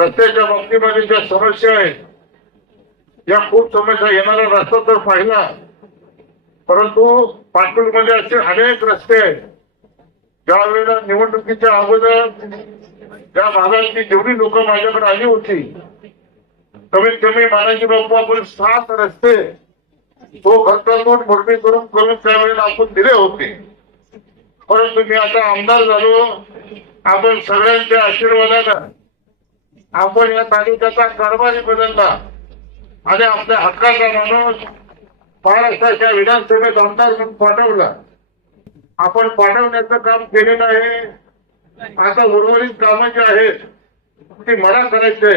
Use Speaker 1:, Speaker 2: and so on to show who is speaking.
Speaker 1: रस्त्याच्या बाबतीमध्ये ज्या समस्या आहेत या खूप समस्या येणारा रस्ता तर पाहिला. परंतु पाटूरमध्ये असे अनेक रस्ते आहेत. ज्या वेळेला निवडणुकीच्या अगोदर त्या भागातली जेवढी लोक माझ्याकडे आली होती कमीत कमी मानाजी बापू आपण सात रस्ते तो खर्चातून मोडणी करून करून त्यावेळेला आपण दिले होते. परंतु मी आता आमदार झालो. आपण सगळ्यांच्या आशीर्वादानं आपण या तालुक्याचा कारभारी बदलला आणि आपल्या हक्काचा माणूस महाराष्ट्राच्या विधानसभेत आमदार म्हणून पाठवला. आपण पाठवण्याचं काम केलेलं आहे. आता उर्वरित कामं जी आहेत ती मला करायची आहे.